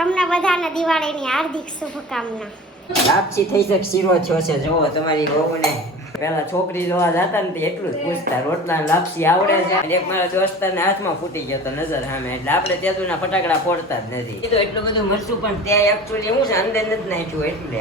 તમને બધાને દિવાળીની હાર્દિક શુભકામના. લાપસી થઈ શકે શીરો થયો છે. જોવો તમારી વહુને પેલા છોકરી જોવા જતા ને એટલું જ પૂછતા રોટલા લાપસી આવડે છે. એક મારા દોસ્તારને હાથમાં ફૂટી ગયો તો નજર સામે, એટલે આપણે તેતુના ફટાકડા ફોડતા જ નથી. એ તો એટલું બધું મરચું પણ ત્યાં એકચ્યુઅલી હું છે અંદર નથી નાખ્યું એટલે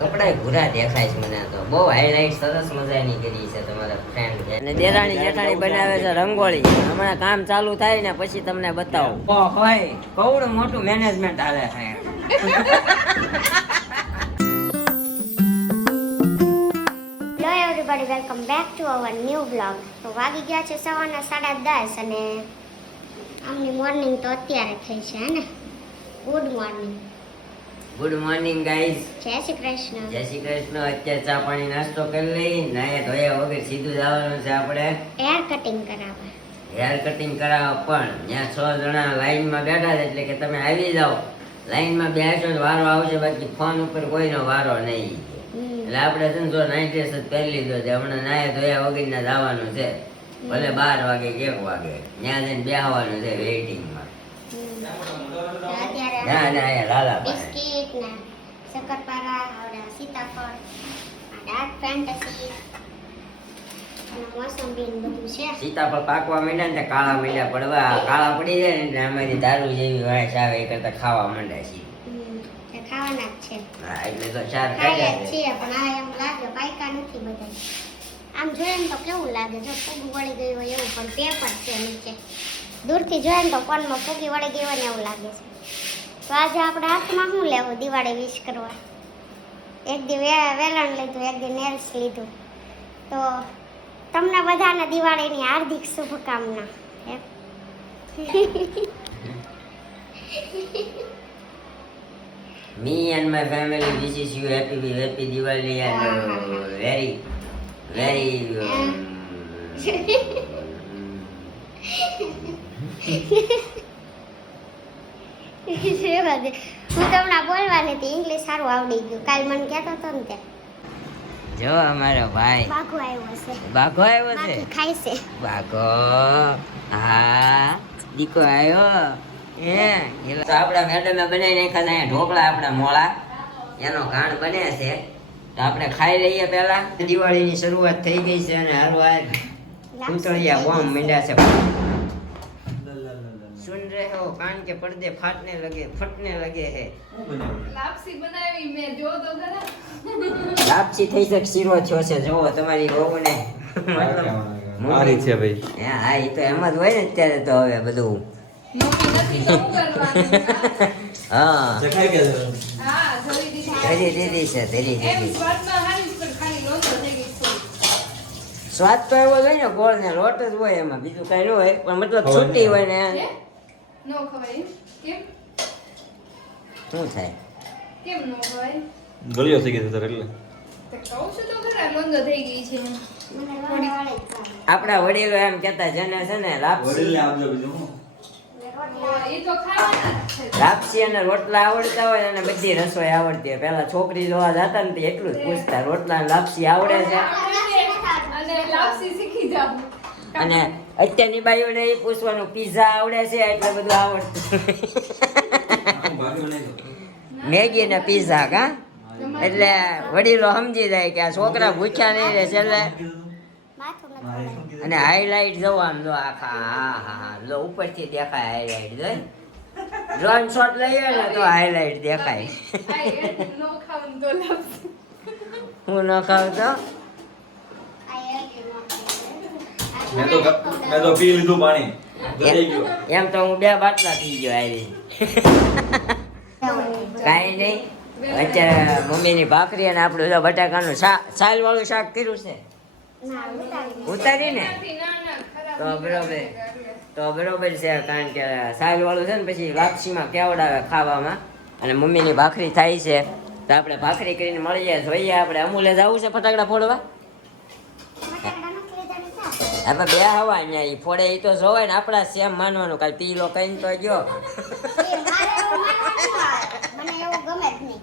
કપડા ભૂરા દેખાય છે મને તો. બહુ હાઈલાઇટ સરસ મજાની કરી છે તમારા ફ્રેન્ડ. અને દેરાણી જેઠાણી બનાવે છે રંગોળી. હમણાં કામ ચાલુ થાય ને પછી તમને બતાવું. ઓહ ભાઈ કવડું મોટું મેનેજમેન્ટ હાલે છે. Hello everybody, welcome back to our new blog. તો વાગી ગયા છે સવારના 10:30 અને આમની મોર્નિંગ તો અત્યારે થઈ છે હે ને. Good morning. Good morning guys. જય શ્રી કૃષ્ણ. જય શ્રી કૃષ્ણ. અત્યારે ચા પાણી નાસ્તો કરી લઈ, નાયા ધોયા વગર સીધું જવાનું છે આપણે હેર કટિંગ કરાવવા. હેર કટિંગ કરાવવા. પણ ત્યાં 6 જણા લાઈનમાં બેઠા છે એટલે કે તમે આવી જાઓ. લાઈનમાં બેસો તો વારો આવશે, બાકી ફોન ઉપર કોઈનો વારો નહીં. એટલે આપણે છે ને જો નાઈટ ડ્રેસ જ પહેરી લીધો છે. હમણાં નાયા ધોયા વગરના જવાનું છે. ભલે 12 વાગે કે 1 વાગે ત્યાં જઈને બેસવાનું છે વેઇટિંગમાં. ના ના લાલા બિસ્કિટ ને શક્કરપારા, આવડા સીતાફળ, ડાર્ક ફેન્ટસી અને મોસંબી ને બધું છે. સીતાફળ પાકવા માંડ્યા ને કાળા માંડ્યા પડવા. કાળા પડી જાય ને એટલે આમાંથી દારૂ જેવી વાસ આવે એ કરતા ખાવા માંડ્યા છે. એ ખાવાના જ છે. હા એટલે તો 4 ખાઈએ કાઢ્યા જ છે. છીએ પણ આ એમ લાગે પાયકા નથી બધા. આમ જોઈએ ને તો કેવું લાગે, જો ફૂગ વળી ગઈ હોય એવું, પણ પેપર છે નીચે. દૂરથી જોઈએ ને તો ફોનમાં ફૂગી વળી ગઈ હોય ને એવું લાગે છે. તો આજે આપણે હાથમાં શું લેવું દિવાળી વિશ કરવા? એક દી વેલણ લીધું, એક દી નેલ્સ લીધું. તો તમને બધાને દિવાળીની હાર્દિક શુભકામના. Me and my family wishes you happy Diwali and very હું તમને બોલવાની હતી, ઇંગ્લિશ સારું આવડી ગયું. કાલ મને કહેતો હતો ને ત્યાં. જો અમારો ભાઈ બાઘો આવ્યો છે. બાઘો આવ્યો છે. બાકી ખાય છે. બાઘો હા દીકો આવ્યો. તો આપણા મેડમે બનાવી નાખ્યા ઢોકળા આપણા મોળા, એનો ઘાણ બને છે. તો આપણે ખાઈ લઈએ પેલા. દિવાળીની શરૂઆત થઈ ગઈ છે અને હરવા કૂતળિયા બોમ્બ મીંડ્યા છે. सुन रहे हो कान के पर्दे फटने लगे है. લાપસી બનાવી મે જો તો ખરા. લાપસી થઈ શકે શીરો થયો છે. જોવો તમારી વહુને મારી છે ભાઈ. હા એ તો એમ જ હોય ને અત્યારે તો હવે બધું. મમ્મી નથી તો હું કરવાનું. હા જખાઈ કે હા જોઈ દીધી. ધીરી દીદી છે ધીરી એમ દીદી. સ્વાદમાં હારી પણ ખાલી લોચો થઈ ગઈ છે. સ્વાદ તો એવો જ હોય ને, ગોળ ને લોટ જ હોય એમાં, બીજું કઈ ન હોય. પણ મતલબ છૂટી હોય ને નો ખવાય. કેમ શું થાય? કેમ નો ખવાય? ગળિયો થઈ ગયો એટલે તો કહું છું તો ખરા લોંદો થઈ ગઈ છે. મને વાળે જ ખાવા. આપણા વડીલો એમ કેતા જેને છે ને વડીલને આપજો બીજું હું. એ તો ખાવાના જ છે. લાપસી અને રોટલા આવડતા હોય અને બધી રસોઈ આવડતી હોય. પેલા છોકરી જોવા જતા ને એટલું જ પૂછતા રોટલા અને લાપસી આવડે છે. અને લાપસી શીખી જાવ. અને અત્યારની બાઈઓને એ પૂછવાનું પીઝા આવડે છે એટલે બધું આવડતું. આખું ભાગે બનાવી દો. મેગી ને પીઝા કા એટલે વડીલો સમજી જાય કે આ છોકરા ભૂખ્યા નહીં રહે છે. એટલે માથું નથી. અને હાઈલાઇટ જોવાનું જો આખા હા હા જો ઉપરથી દેખાય હાઈલાઇટ જોઈ. ડ્રોન શોટ લઈએ ને તો હાઈલાઇટ દેખાય. આ એ નો ખાવું તો લાપસી. હું ન ખાવ તો આ એટલી મોટી. મેં તો પી લીધું પાણી. જઈ ગયો. એમ તો હું 2 બાટલા પી ગયો આવી. કાંઈ નહીં. અત્યારે મમ્મીની ભાખરી અને આપણું જો બટાકાનું સાલ વાળું શાક કર્યું છે. ના, ઉતારી ને નથી, ના ના ખરાબ. તો બરોબર. તો બરોબર છે, કારણ કે સાલ વાળું છે ને પછી લાપસીમાં કેવડાવે ખાવામાં. અને મમ્મીની ભાખરી થાય છે તો આપણે ભાખરી કરીને મળીએ. જોઈએ આપણે અમૂલે જવું છે ફટાકડા ફોડવા. બટાકા નથી લીધા ને ચા. આપણે બે હવા અહીંયા ઈ ફોડે એ તો જોવાય ને. આપણા સેમ માનવાનું. કાલ પીલો કઈ તો ગયો. એ મારે એવું માનવાનું આવે. મને એવું ગમે જ નહીં.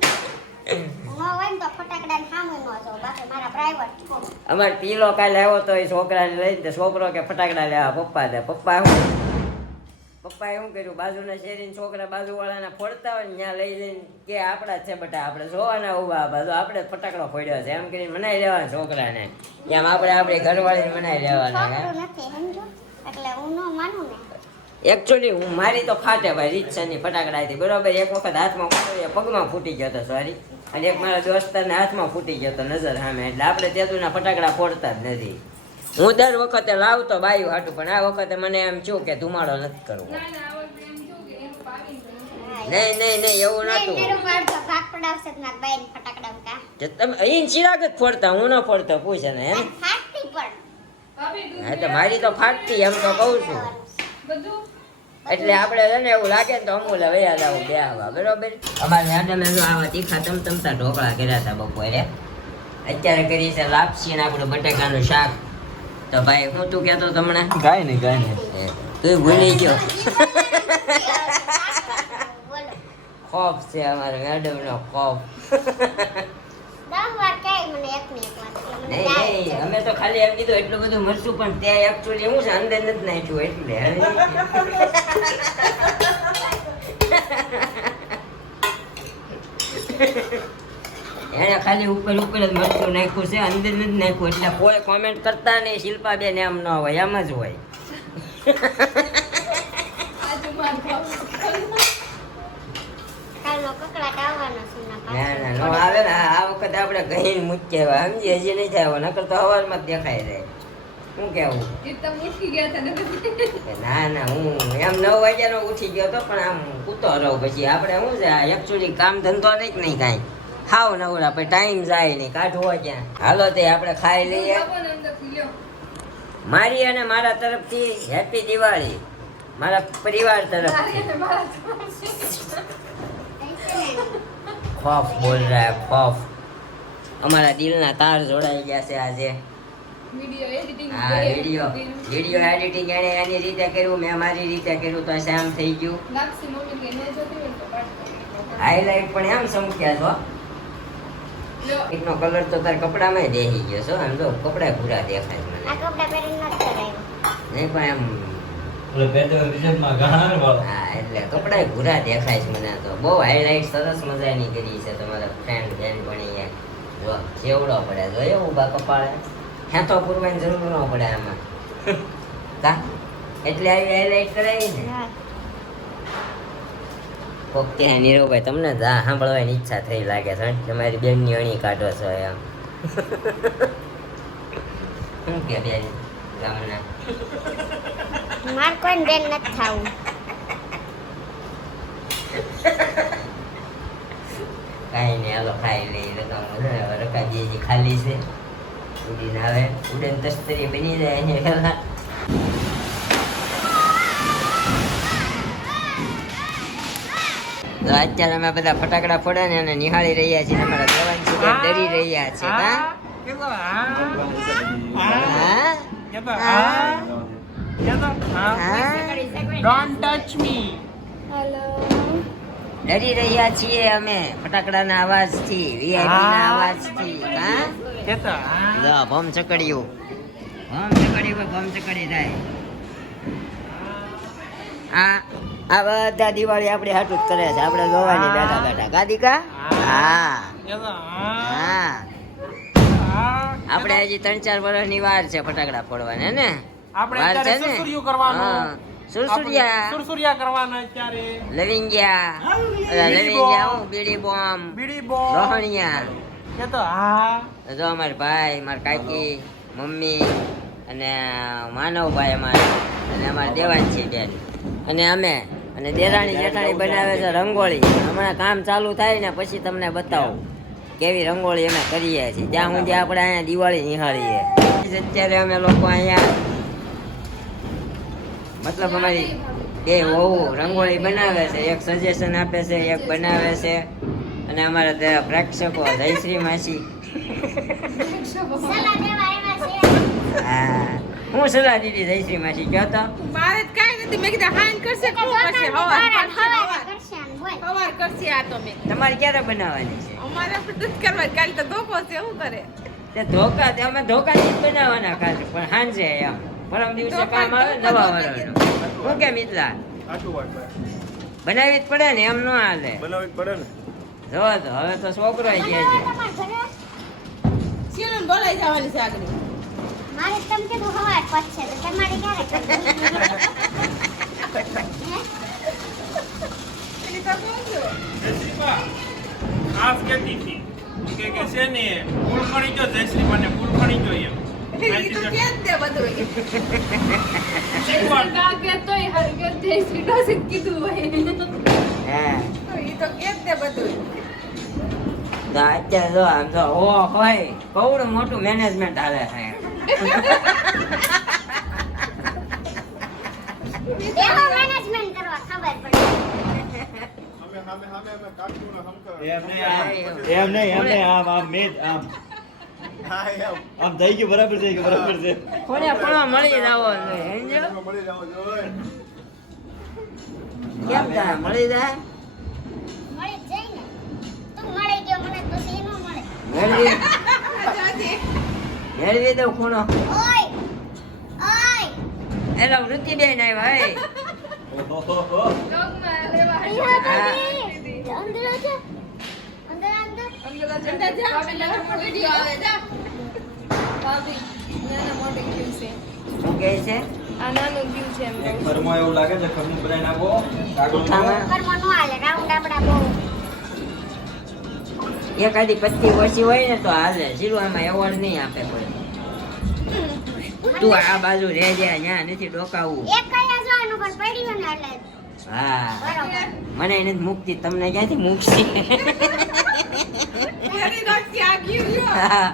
ન હોય ને તો ફટાકડા સામે ન જાવ, બાકી મારા પ્રાઇવેટ છે. અમારે પીલો કાલે આવ્યો તો એ છોકરાને લઈને છોકરો કે ફટાકડા લેવા પપ્પા દે. પપ્પા શું પપ્પાએ શું કર્યું, બાજુના શેરીના છોકરા બાજુવાળાના ફોડતા હોય ને ત્યાં લઈ જઈને કે આપણા છે બટા, આપણે જોવાના ઉભા બાજુ આપણે ફટાકડો ફોડ્યો છે એમ કરીને મનાઈ લેવાના છોકરાને, એમ આપણે આપણી ઘરવાળીને મનાઈ લેવાના. છોકરું નથી સમજો એટલે હું ન માનું ને. એકચ્યુઅલી હું મારી તો ફાટે ભાઈ રીતસરની ફટાકડાથી બરોબર. એક વખત હાથમાં ફૂટ્યો, પગમાં ફૂટી ગયો હતો સોરી, અને એક મારા દોસ્તારને હાથમાં ફૂટી ગયો હતો નજર સામે. એટલે આપણે તેતુના ફટાકડા ફોડતા જ નથી. હું દર વખતે લાવતો બાયું હાટું, પણ આ વખતે મને એમ થયું કે ધુમાડો નથી કરવો. ના ના આ વખતે એમ થયું કે એમ પાવી ગયું. નહીં નહીં નહીં એવું નહીં, નતું. નરું પાડતો ભાગ પડાવશે તો મારા બાઈને ફટાકડા ઉકા. જે તમે અહીં ચિરાગ જ ફોડતા, હું ન ફોડતો, પૂછે ને એમ. ફાટતી પણ. ભાભી દૂધ હા તો મારી તો ફાટતી એમ તો કહું છું. બધું એટલે આપણે છે ને એવું લાગે ને તો અમૂલ વયા જાવ બે આવા બરોબર. અમારે મેડમે જો આવા તીખા તમતમતા ઢોકળા કર્યા હતા બપોરે. અત્યારે કરી છે લાપસી ને આપણું બટેકાનું શાક. તો ભાઈ હું તું કહેતો તમને કાંઈ નહીં તું ભૂલી ગયો. બોલો. ખોફ છે અમારે મેડમ નો ખોફ. 10 વાર કહે મને એકની એક વાત એટલે મને નહીં જાય નહીં છે. અમે તો ખાલી એમ કીધું એટલું બધું મરચું, પણ ત્યાં એકચ્યુઅલી હું છે અંદર નથી નાખ્યું એટલે. એને ખાલી ઉપર ઉપર જ મરચું નાખ્યું છે, અંદર નથી નાખ્યું. એટલે કોઈ કોમેન્ટ કરતા નહીં શિલ્પાબેન એમ ન હોય, એમ જ હોય. આજુ માર ભાવ કાલનો કકડાટ આવવાનો છે ના ના પાછળ. ના નો આવે ને. આ વખતે આપણે ગહીને મૂકી આવ્યા સમજી, હજી નહીં થાય. નકર તો હવારમાં જ દેખાય જાય. શું કેવું? એ તો ઉઠી ગયા હતા ને બધું. કે ના ના હું એમ 9 વાગ્યાનો ઉઠી ગયો તો, પણ આમ કૂતો રહું. પછી આપણે શું છે એકચ્યુઅલી કામ ધંધો નહીં કે નહીં કાંઈ, ખાવ નવરા પછી ટાઈમ જાય નહીં, કાઢવો ક્યાં. હાલો તે આપણે ખાઈ લઈએ. બાપો ને અંદરથી લ્યો. મારી અને મારા તરફથી હેપી દિવાળી, મારા પરિવાર તારી તરફથી. અને મારા તરફથી. ખોફ બોલ રહા હે, ખોફ. અમારા દિલના તાર જોડાઈ ગયા છે આજે. વિડિયો એડિટિંગ હા વિડીયો એડિટિંગ એને એની રીતે કર્યું, મેં મારી રીતે કર્યું, તો સેમ થઈ ગયું. લાપસી મમ્મી કે ને જોતી હોય તો પાડતો. હાઈલાઈટ પણ એમ સમક્યા છો. લ્યો. એકનો કલર તો તાર કપડામાં દેહી ગયો છો. એમ તો કપડા ભૂરા દેખાય છે મને. આ કપડાં પહેરીને નથી કરાયું. નહીં પણ એમ વાળો હા એટલે કપડા ભૂરા દેખાય છે મને તો. બહુ હાઈલાઈટ સરસ મજાની કરી છે તમારા ફ્રેન્ડ બેન ભણીએ. જો કેવડો પડે, જો એવું બા કપાળે હેતો પૂરવાની જરૂર ન પડે આમાં. કા એટલે આવી હાઈલાઈટ કરાવી ને. હા. ઓકે નીરવભાઈ, તમને જા સાંભળવાની ઈચ્છા થઈ લાગે છે કે મારી બેનની અણી કાઢો છો એમ. શું કે બેન ગામના? માર કોઈ બેન નથી થાવું. કાંઈ નહીં હાલો ખાઈ લઈ. રકાજી હજી ખાલી છે, ઉડીને આવે. ઉડન તસ્તરી બની જાય એને પહેલા. તો અત્યારે અમે બધા ફટાકડા ફોડ્યા ને અને નિહાળી રહ્યા છીએ. અમારા જવાન છે ડરી રહ્યા છે. Don't touch me. હેલો. ડરી રહ્યા છીએ અમે ફટાકડાના અવાજથી, વીઆઈપી ના અવાજથી. હા લો ભમ ચકડ્યું, ભમ ચકડી થાય. આ બધા દિવાળી આપણી હાટું જ કરે છે. આપણે જોવાની બેઠા બેઠા ગાદિકા. હા હા આપણે હજી 3-4 વર્ષની વાર છે ફટાકડા ફોડવાની ને. આપણે વાર અત્યારે છે ને? સુરસુરિયું કરવાનું. હા. સુરસુરિયા, સુરસુરિયા કરવાના અત્યારે. લવિંગિયા, બીડી બોમ્બ, બીડી બોમ્બ. રોહણિયા. એ તો હા. જો અમારા ભાઈ, મારા કાકી, મમ્મી અને માનવભાઈ અમારા, અને અમારા દેવાંશી બેન અને અમે અને દેરાણી જેઠાણી બનાવે છે રંગોળી. હમણાં કામ ચાલુ થાય ને પછી તમને બતાવું કેવી રંગોળી અમે કરીએ છીએ. જ્યાં સુધી આપણે અહીંયા દિવાળી નિહાળીએ. અત્યારે અમે લોકો અહીંયા મતલબ અમારી બે વહુ રંગોળી બનાવે છે, એક સજેશન આપે છે, એક બનાવે છે. અને અમારા તે પ્રેક્ષકો જયશ્રી માસી. સલાહ દેવા આવ્યા છે. હા હું સલાહ દીધી જયશ્રી માસી કહો તો. મારે જ કાંઈ નથી. મેં કીધું હાઈન કરશે, કોણ કરશે? હવાર કરશે આમ બોલ. હવાર કરશે. આ તો મેં તમારે ક્યારે બનાવવાની છે? અમારે દૂધ કરવા કાલે તો ધોકો છે. શું કરે? તે ધોકા તે અમે ધોકાથી જ બનાવવાના ખાલી, પણ સાંજે એમ પરમ દિવસે કામ આવે નવા વર્ષનું. હું કે મિત્રા આટલું વાત ભાઈ બનાવી જ પડે ને, એમ ન હાલે. બનાવવી જ પડે ને. જો તો હવે તો છોકરો ગયા છે. તમારા ઘરે શિયાળાને બોલાઈ જવાની છે આગળ. મારે તમે કીધું હવાર પછે તો તમારે ક્યારે કરવું? એની તો કહું છું. આપ કેતી હતી કે છે ને ફૂલ ખણી ગયો જયશ્રી મને ફૂલ ખણી ગયો એમ ઈ તો કે જ દે બધું. શીખવાડ. કા કે તોય હારું કે જયશ્રી ડોસી કીધું હોય. હા ઈ તો કે જ દે બધું. તો અત્યારે જો આમ તો ઓ ભાઈ કવડું મોટું મેનેજમેન્ટ હાલે છે. એનો મેનેજમેન્ટ કરવા ખબર પડે. એમ નહીં આમ મેં આમ આમ થઈ ગયું બરાબર થઈ ગયું બરાબર છે કોને પણ મળી જાવો જોઈએ, સમજો? કેમ થાય મળી જાય? મળી જ જાય ને. તું મળી ગયો મને પછી નો મળે. મેળવી દઉં ખૂણો. ઓય ઓય એલો વૃત્તિબેન આવ્યા હે. ડોગમાં લેવા અહીંયા હાટુ. બાકી અંદર આજો. અંદર અંદર અંદર જા. ભાભી લગન વિડિયો આવે જા. ભાભી નાના મોટી ક્યુ છે. શું કહે છે? આ નાનું ક્યુ છે એમ એક કહું છું. ઘરમાં એવું લાગે છે ઘરનું બનાવી નાખો ઉઠામાં ઘરમાં નો હાલે રાઉન્ડ આપડા બહુ. એકાદી પત્તી ઓછી હોય ને તો હાલે. જીરું આમાં એવોર્ડ નહીં આપે કોઈ. તું આ બાજુ રહેજે, અહીંયા નથી ડોકાવું. એક કયા જોવાનું પણ પડ્યું ને એટલે હા બરોબર. મને એને જ મુકતી, તમને ક્યાંથી મૂકશે? એની રાખતી આ ગયું લ્યો. હા.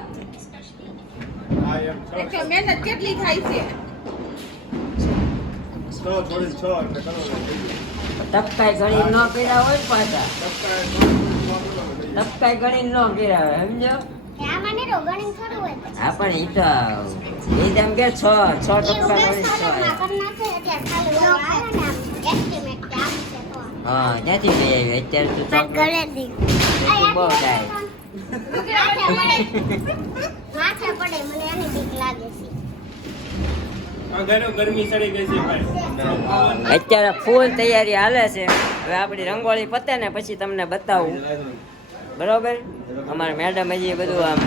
એટલે મહેનત કેટલી થાય છે. ટપકાઈ ગણી ન કર્યા હોય ને પાછા. ટપકાઈ ગણી ન કર્યા હોય, સમજો? કે આમાં ને રોગણી થોડું હોય. હા પણ ઈ તો ઈ તેમ કે છ ટપકા ગણી છ. હા ક્યાંથી લઈ આવી અત્યારે તું ચોકલેટ બહુ ડાય. માથે પડે મને એની બીક લાગે છે. ગરમી સડી ગઈ છે ભાઈ અત્યારે ફૂલ તૈયારી હાલે છે. હવે આપણી રંગોળી પતે ને પછી તમને બતાવું, બરોબર? અમારા મેડમ હજી બધું આમ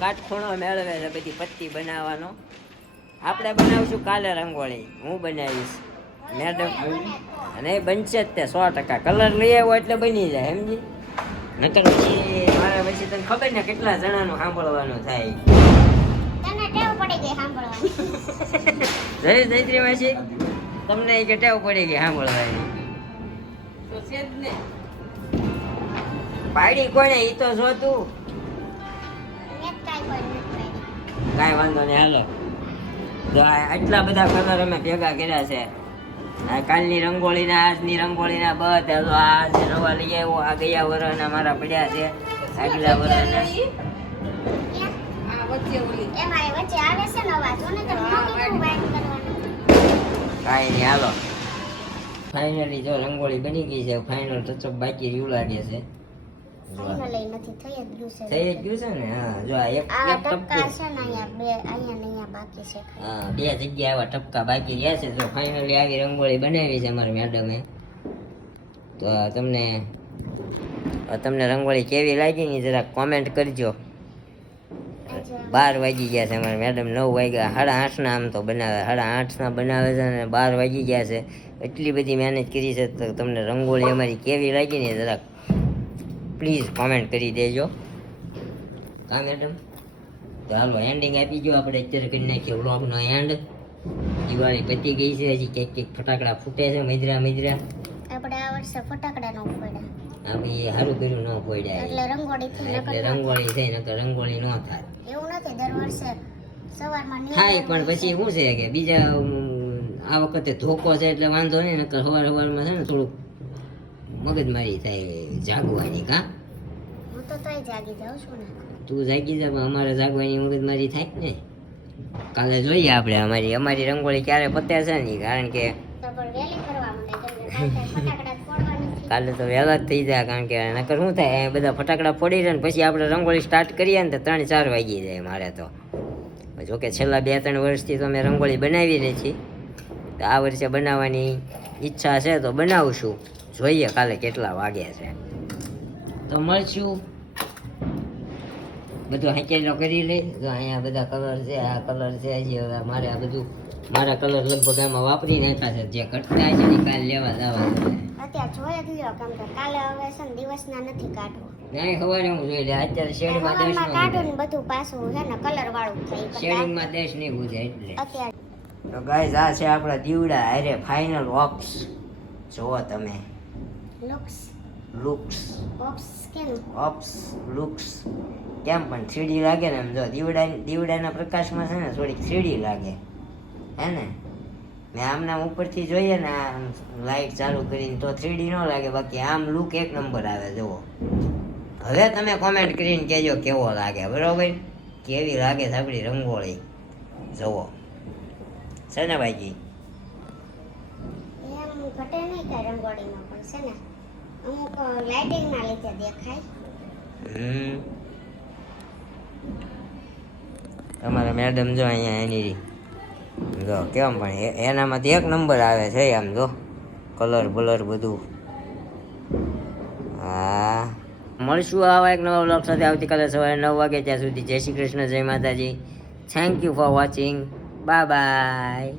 કાટખૂણો મેળવે છે બધી પત્તી બનાવવાનો. આપણે બનાવશું કાલે રંગોળી, હું બનાવીશ, મેડમ અને એ બનશે જ તે 100%. કલર લઈ આવ્યો એટલે બની જાય, સમજી? નકર પછી મારે પછી તને ખબર ને કેટલા જણાનું સાંભળવાનું થાય. તને ટેવ પડી ગઈ સાંભળવાની. જય જયત્રી માસી, તમને એ કે ટેવ પડી ગઈ સાંભળવાની. તો છે જ ને. પાડી કોને ઈ તો જો તું. મેં કાંઈ કોઈ નથી પાડી. કાંઈ વાંધો નહીં, હાલો. તો આટલા બધા કલર અમે ભેગા કર્યા છે. આ કાલની રંગોળીના, આજની રંગોળીના બધા તો આ જે નવા લઈ આવ્યો, આ ગયા વરસના મારા પડ્યા છે, આગલા વરસના. આ વચ્ચે ઓલી. એમાં એ વચ્ચે આવે છે ને અવાજ. મને તો હા, નહોતું વાઈટ કરવાનું. કાંઈ નહીં, હાલો. ફાઇનલી જો રંગોળી બની ગઈ છે. ફાઇનલ ટચઅપ બાકી રહ્યું લાગે છે. ફાઇનલી નથી થઈ જ ગયું છે. થઈ જ ગયું છે ને? હા જો આ એક આ એક ટપકા ટપકું. છે ને અહીંયા બે અહીંયા ને અહીંયા બાકી છે. હા 2 જગ્યાએ આવા ટપકા બાકી રહ્યા છે. તો ફાઇનલી આવી રંગોળી બનાવી છે અમારી મેડમે. તો તમને રંગોળી કેવી લાગી ને જરા કોમેન્ટ કરજો. 12 વાગી ગયા છે અમારા મેડમ, 9 વાગ્યા, 8:30 આમ તો બનાવે, 8:30 બનાવે છે અને 12 વાગી ગયા છે. એટલી બધી મહેનત કરી છે. તો તમને રંગોળી અમારી કેવી લાગી ને જરાક પ્લીઝ કોમેન્ટ કરી દેજો. હા મેડમ, તો હાલો એન્ડિંગ આપી ગયો આપણે. અત્યારે કરી નાખીએ વ્લોગનો એન્ડ. દિવાળી પતી ગઈ છે, હજી કંઈક ફટાકડા ફૂટે છે, મજરા આપણે આ વર્ષે ફટાકડા ન ફોડ્યા. આપી સારું કર્યું ન ફોડ્યા. એટલે રંગોળી થી એટલે રંગોળી થઈ, નકર રંગોળી ન થાય. એવું નથી દર વર્ષે સવારમાં થાય પણ પછી શું છે કે બીજા આ વખતે ધોકો છે એટલે વાંધો નહીં, નકર સવારમાં છે ને થોડુંક મગજમારી થાય જાગવાની. કા હું તો તોય જાગી જાઉં છું ને. તું જાગી જા, પણ અમારે જાગવાની મગજમારી થાય ને. કાલે જોઈએ આપણે અમારી રંગોળી ક્યારે પતે છે ને, કારણ કે તો પણ વહેલી કરવા માંડે કેમ કે કાંઈ ફટાકડા ફોડવા નથી. કાલે તો વહેલા જ થઈ જાય, કારણ કે નકર શું થાય એ બધા ફટાકડા ફોડી દે ને પછી આપણે રંગોળી સ્ટાર્ટ કરીએ ને તો 3-4 વાગી જાય મારે તો. જોકે છેલ્લા 2-3 વર્ષથી તો મેં રંગોળી બનાવી નથી, તો આ વર્ષે બનાવવાની ઈચ્છા છે તો બનાવશું, જોઈએ કાલે કેટલા વાગે છે. તો મળશું, બધું હાંકેલો કરી લઈ. જો અહીંયા બધા કલર છે, આ કલર છે હજી. હવે મારે આ બધું મારા કલર લગભગ આમાં વાપરી નાખ્યા છે, જે ઘટતા છે ને કાલે લેવા જવા છે. અત્યારે જોઈ જ લ્યો, કેમ કે કાલે હવે છે ને દિવસના નથી કાઢવા. નહીં સવારે હું જોઈ લે, અત્યારે શેડમાં દેશ હવામાં કાઢો ને બધું પાછું છે ને કલર વાળું થઈ શેડિંગમાં દેશ નહીં બુજે એટલે. અત્યારે તો ગાઈઝ આ છે આપણા દીવડા અરે ફાઇનલ ઓપ્સ. જુઓ તમે લુક્સ બોક્સ કેમ ઓપ્સ લુક્સ કેમ પણ 3D લાગે ને એમ. જો દીવડાના પ્રકાશમાં છે ને થોડીક 3D લાગે હે ને. ને આમના ઉપરથી જોઈએ ને આમ લાઇટ ચાલુ કરીને તો 3D ન લાગે, બાકી આમ લુક એક નંબર આવે. જુઓ હવે તમે કોમેન્ટ કરીને કહેજો કેવો લાગે, બરોબર? કેવી લાગે છે આપણી રંગોળી, જુઓ છે ને ભાઈજી? એમ ઘટે નહીં કાંઈ રંગોળીમાં, પણ છે ને અમુક લાઇટિંગના લીધે દેખાય. તમારા મેડમ જો અહીંયા એની જો કેમ પણ એનામાંથી એક નંબર આવે છે આમ. જો કલર બલર બધું. હા, મળશું આવા એક નવા વ્લોગ સાથે આવતીકાલે સવારે 9 વાગે. ત્યાં સુધી જય શ્રી કૃષ્ણ, જય માતાજી. Thank you for watching. Bye bye.